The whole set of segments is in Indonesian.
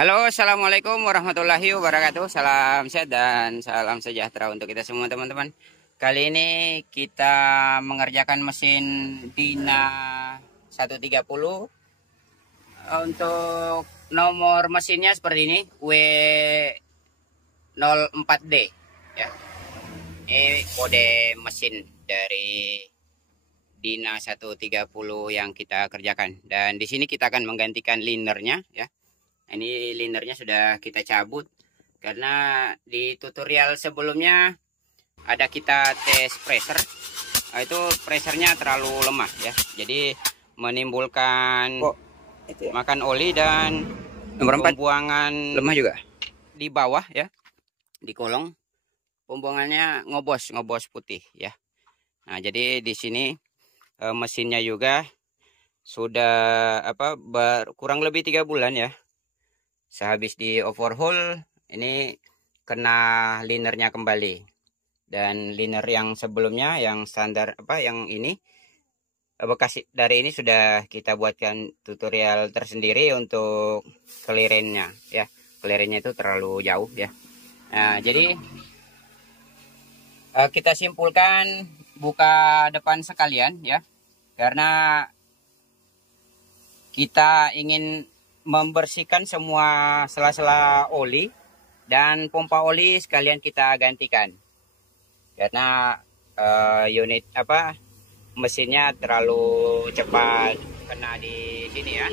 Halo, assalamualaikum warahmatullahi wabarakatuh. Salam sehat dan salam sejahtera untuk kita semua, teman-teman. Kali ini kita mengerjakan mesin Dina 130. Untuk nomor mesinnya seperti ini, W04D ya. Ini kode mesin dari Dina 130 yang kita kerjakan. Dan di sini kita akan menggantikan linernya ya. Ini linernya sudah kita cabut karena di tutorial sebelumnya ada kita tes pressure. Itu pressernya terlalu lemah ya, jadi menimbulkan makan oli dan pembuangan lemah juga di bawah ya, di kolong pembuangannya ngobos putih ya. Nah, jadi di sini mesinnya juga sudah kurang lebih 3 bulan ya. Sehabis di overhaul, ini kena linernya kembali. Dan liner yang sebelumnya, yang standar yang ini bekas dari ini sudah kita buatkan tutorial tersendiri untuk clearance-nya ya. Clearance-nya itu terlalu jauh ya. Nah, jadi kita simpulkan buka depan sekalian ya. Karena kita ingin membersihkan semua sela-sela oli dan pompa oli sekalian kita gantikan karena unit mesinnya terlalu cepat kena di sini ya,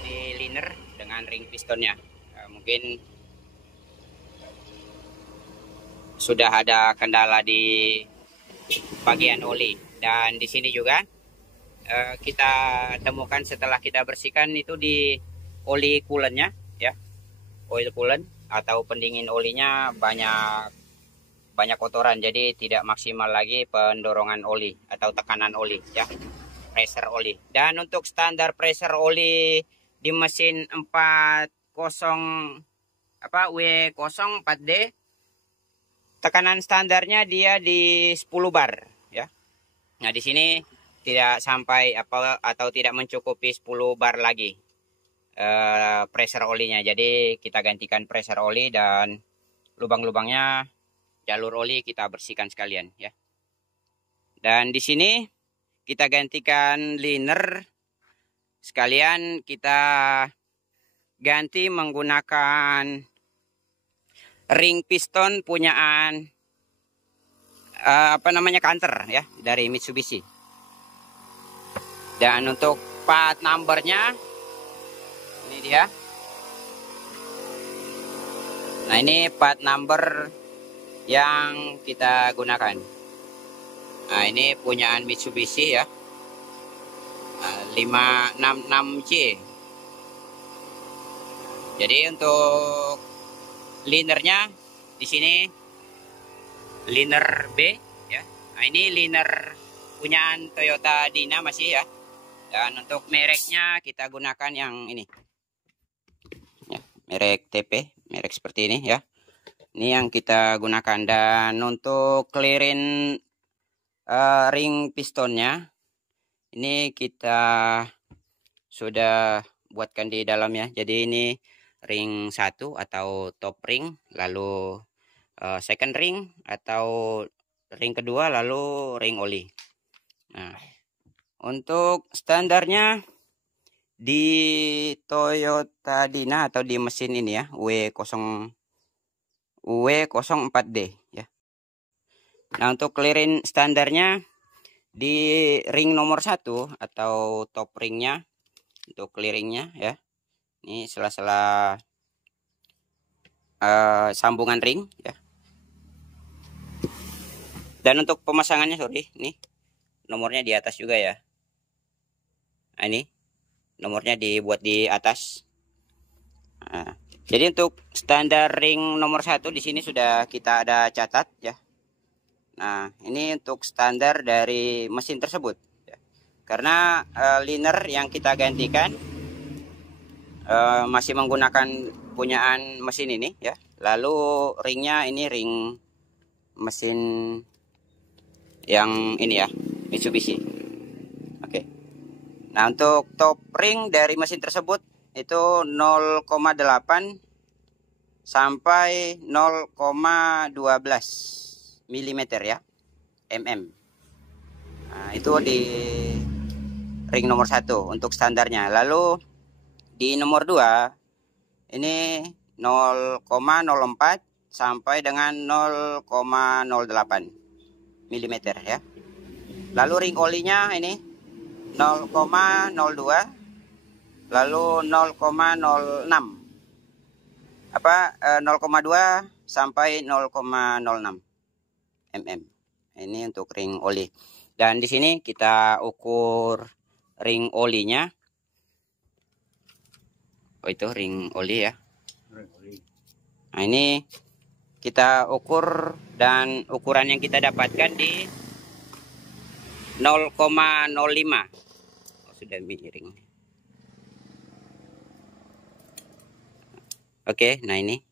di liner dengan ring pistonnya. Mungkin sudah ada kendala di bagian oli, dan di sini juga kita temukan setelah kita bersihkan itu di oli coolant-nya ya, oil coolant atau pendingin olinya banyak kotoran, jadi tidak maksimal lagi pendorongan oli atau tekanan oli ya, pressure oli. Dan untuk standar pressure oli di mesin W04D, tekanan standarnya dia di 10 bar ya. Nah, di sini tidak sampai atau tidak mencukupi 10 bar lagi pressure olinya, jadi kita gantikan pressure oli dan lubang-lubangnya, jalur oli kita bersihkan sekalian ya. Dan di sini kita gantikan liner sekalian, kita ganti menggunakan ring piston punyaan Canter ya, dari Mitsubishi. Dan untuk part numbernya ini dia. Nah, ini part number yang kita gunakan. Nah, ini punyaan Mitsubishi ya, 566C. Jadi untuk linernya di sini liner B ya. Nah, ini liner punyaan Toyota Dina masih ya. Dan untuk mereknya kita gunakan yang ini ya, merek TP, merek seperti ini ya. Ini yang kita gunakan. Dan untuk clearing ring pistonnya ini kita sudah buatkan di dalamnya. Jadi ini ring 1 atau top ring, lalu second ring atau ring kedua, lalu ring oli. Nah, untuk standarnya di Toyota Dina atau di mesin ini ya, W04D ya. Nah, untuk clearing standarnya di ring nomor 1 atau top ringnya, untuk clearingnya ya, ini sela-sela sambungan ring ya. Dan untuk pemasangannya, ini nomornya di atas juga ya. Nah, ini nomornya dibuat di atas. Nah, jadi untuk standar ring nomor 1 di sini sudah kita ada catat ya. Nah, ini untuk standar dari mesin tersebut ya. Karena liner yang kita gantikan masih menggunakan punyaan mesin ini ya. Lalu ringnya ini ring mesin yang ini ya, Mitsubishi. Oke. Nah, untuk top ring dari mesin tersebut itu 0,8 sampai 0,12 mm ya, mm. Nah, itu di ring nomor 1 untuk standarnya. Lalu di nomor 2 ini 0,04 sampai dengan 0,08 mm ya. Lalu ring olinya ini 0,02, lalu 0,06 0,2 sampai 0,06 mm. Ini untuk ring oli. Dan di sini kita ukur ring olinya. Oh, itu ring oli ya. Nah, ini kita ukur, dan ukuran yang kita dapatkan di 0,05. Oh, sudah miring. Oke, nah ini.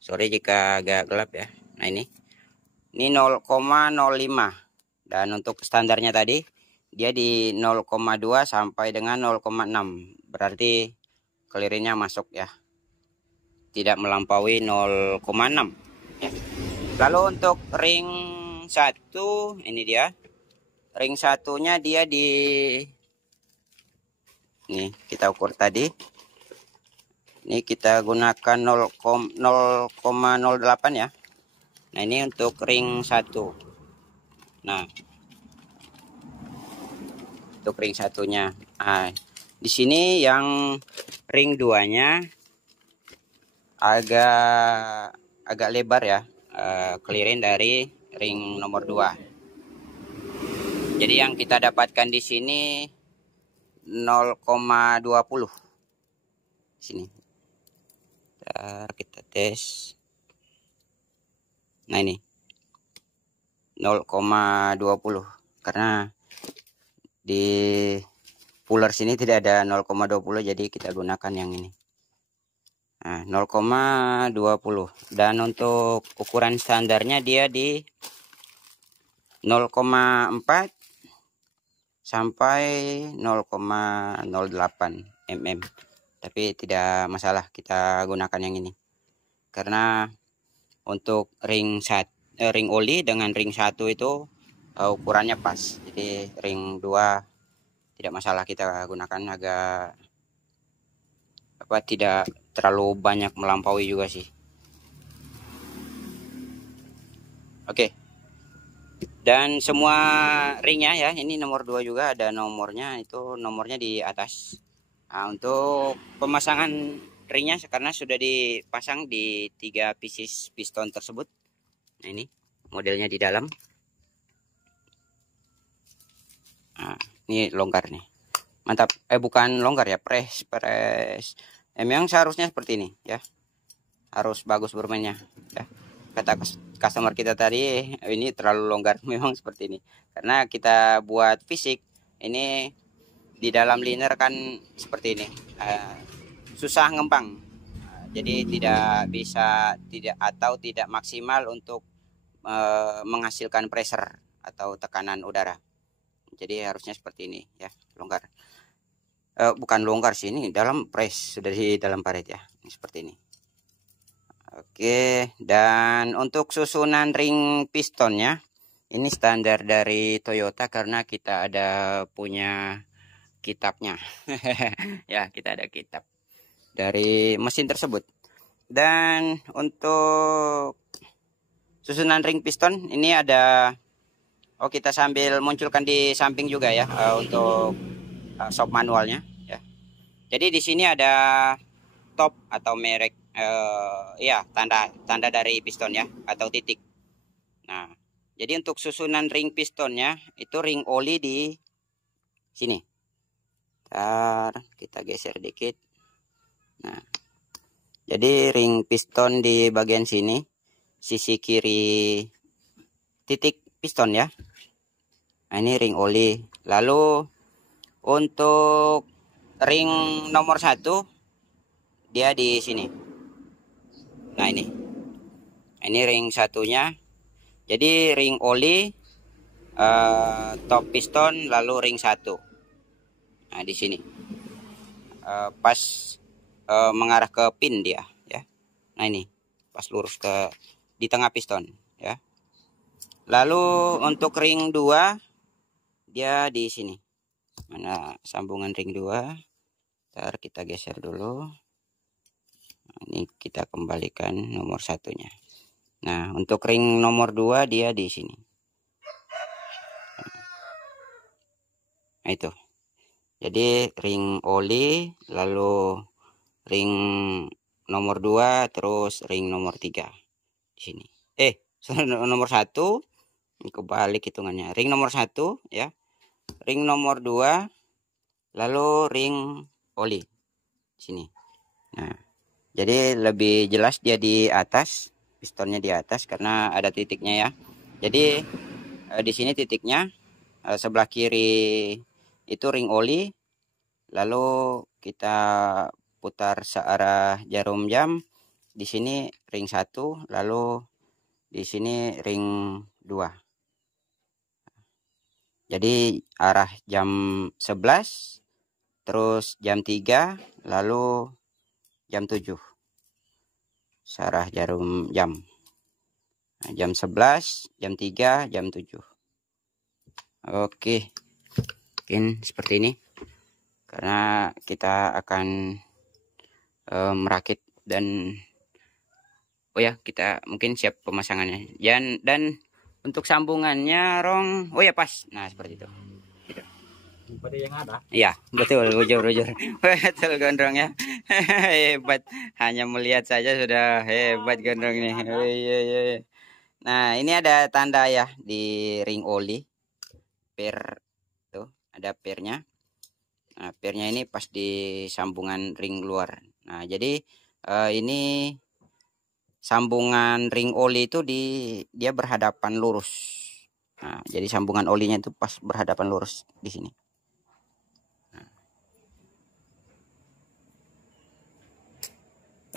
Sorry jika agak gelap ya. Nah ini 0,05. Dan untuk standarnya tadi dia di 0,2 sampai dengan 0,6. Berarti kelirinnya masuk ya. Tidak melampaui 0,6 ya. Lalu untuk ring 1 ini dia. Ring satunya dia di ini kita ukur tadi. Ini kita gunakan 0,08 ya. Nah, ini untuk ring 1. Nah, untuk ring satunya. Nah, di sini yang ring 2-nya agak lebar ya, kelirin dari ring nomor 2. Jadi yang kita dapatkan di sini 0,20. Sini. Kita tes. Nah, ini 0,20 karena di puller sini tidak ada 0,20, jadi kita gunakan yang ini. Nah, 0,20. Dan untuk ukuran standarnya dia di 0,4 sampai 0,08 mm. Tapi tidak masalah, kita gunakan yang ini. Karena untuk ring oli dengan ring 1 itu ukurannya pas. Jadi ring 2 tidak masalah, kita gunakan agak tidak terlalu banyak melampaui juga sih. Oke. Dan semua ringnya ya, ini nomor 2 juga ada nomornya, itu nomornya di atas. Nah, untuk pemasangan ringnya karena sudah dipasang di 3 pieces piston tersebut. Nah, ini modelnya di dalam. Nah, ini longgar nih. Mantap. Bukan longgar ya, press. Memang seharusnya seperti ini ya. Harus bagus bermainnya ya. Kata customer kita tadi, ini terlalu longgar. Memang seperti ini. Karena kita buat fisik ini di dalam liner kan seperti ini, susah ngembang, jadi tidak maksimal untuk menghasilkan pressure atau tekanan udara. Jadi harusnya seperti ini ya, longgar. Bukan longgar sih, ini dalam press, sudah di dalam paret ya, ini seperti ini. Oke, dan untuk susunan ring pistonnya ini standar dari Toyota karena kita ada punya kitabnya. Ya, kita ada kitab dari mesin tersebut. Dan untuk susunan ring piston ini ada, kita sambil munculkan di samping juga ya, untuk shop manualnya ya. Jadi di sini ada top atau merek, ya tanda dari piston ya, atau titik. Nah, jadi untuk susunan ring pistonnya itu ring oli di sini. Kita geser dikit. Nah, jadi ring piston di bagian sini, sisi kiri titik piston ya. Nah, ini ring oli. Lalu untuk ring nomor 1 dia di sini. Nah, ini ring satunya. Jadi ring oli, top piston, lalu ring 1. Nah, di sini. pas mengarah ke pin dia ya. Nah ini pas lurus ke di tengah piston ya. Lalu untuk ring 2 dia di sini. Mana sambungan ring 2? Ntar kita geser dulu. Nah, ini kita kembalikan nomor satunya. Nah, untuk ring nomor 2 dia di sini. Nah, itu. Jadi ring oli, lalu ring nomor 2, terus ring nomor 3 di sini. Nomor 1 kebalik hitungannya. Ring nomor 1 ya. Ring nomor 2, lalu ring oli di sini. Nah, jadi lebih jelas dia di atas, pistonnya di atas karena ada titiknya ya. Jadi di sini titiknya, sebelah kiri itu ring oli, lalu kita putar searah jarum jam. Di sini ring 1, lalu di sini ring 2. Jadi arah jam 11, terus jam 3, lalu jam 7. Searah jarum jam. Nah, jam 11, jam 3, jam 7. Oke. Mungkin seperti ini. Karena kita akan merakit dan kita mungkin siap pemasangannya. Dan untuk sambungannya Rong, pas. Nah, seperti itu. Gitu. Seperti yang ada. Iya, betul, bujur. Betul gondrongnya. Hebat. Hanya melihat saja sudah hebat gondrong ini. Iya. Nah, ini ada tanda ya di ring oli. Per tuh, ada pernya. Nah, pernya ini pas di sambungan ring luar. Nah, jadi ini sambungan ring oli itu dia berhadapan lurus. Nah, jadi sambungan olinya itu pas berhadapan lurus di sini. Nah.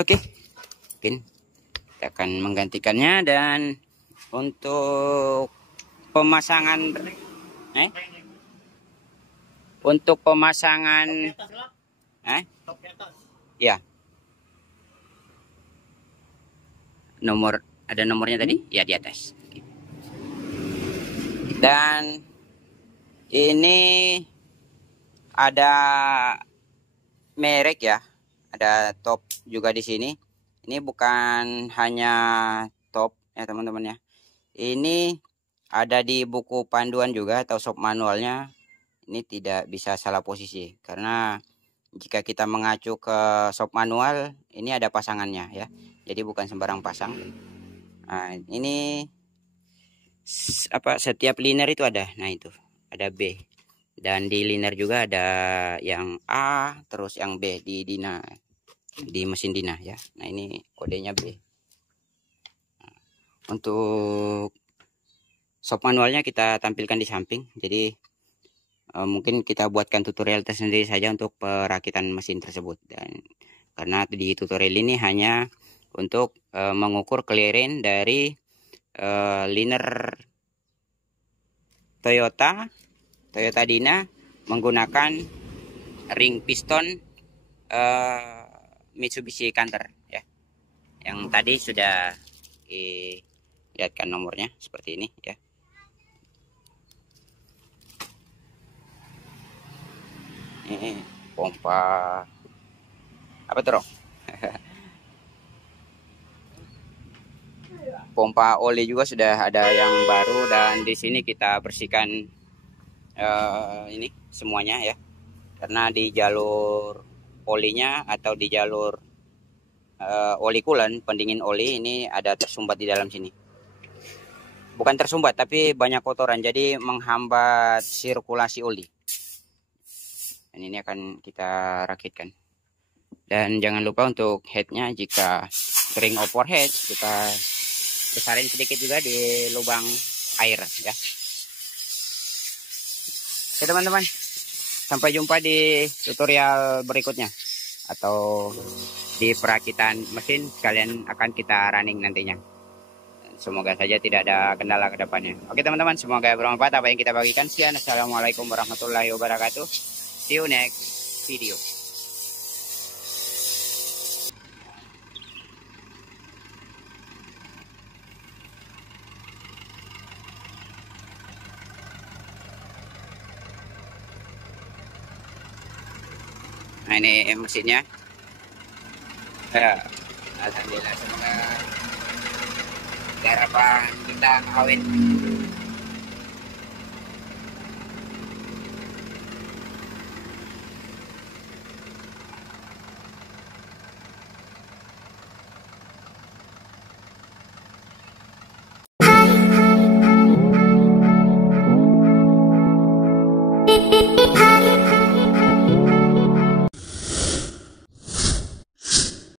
Oke. Mungkin kita akan menggantikannya dan untuk pemasangan ya. Ada nomornya tadi? Ya, di atas. Dan ini ada merek ya. Ada top juga di sini. Ini bukan hanya top ya teman-teman ya. Ini ada di buku panduan juga atau shop manualnya. Ini tidak bisa salah posisi karena jika kita mengacu ke shop manual ini ada pasangannya ya. Jadi bukan sembarang pasang. Nah, ini setiap liner itu ada. Nah, itu ada B. Dan di liner juga ada yang A, terus yang B di Dina. Di mesin Dina ya. Nah, ini kodenya B. Nah, untuk shop manualnya kita tampilkan di samping. Jadi mungkin kita buatkan tutorial tersendiri saja untuk perakitan mesin tersebut. Dan karena di tutorial ini hanya untuk mengukur clearance dari liner Toyota Dina menggunakan ring piston Mitsubishi Canter ya. Yang tadi sudah dilihatkan nomornya seperti ini ya. Ini pompa apa tuh, pompa oli juga sudah ada yang baru dan di sini kita bersihkan ini semuanya ya. Karena di jalur olinya atau di jalur oli coolant pendingin oli ini ada tersumbat di dalam sini. Bukan tersumbat tapi banyak kotoran jadi menghambat sirkulasi oli. Dan ini akan kita rakitkan. Dan jangan lupa untuk headnya jika ring overhead kita besarin sedikit juga di lubang air ya. Oke teman-teman, sampai jumpa di tutorial berikutnya atau di perakitan mesin sekalian akan kita running nantinya. Semoga saja tidak ada kendala ke depannya. Oke teman-teman, semoga bermanfaat apa yang kita bagikan. Assalamualaikum warahmatullahi wabarakatuh. See you next video. Nah, ini mesinnya. Ya, alhamdulillah, semoga harapan kita kawin.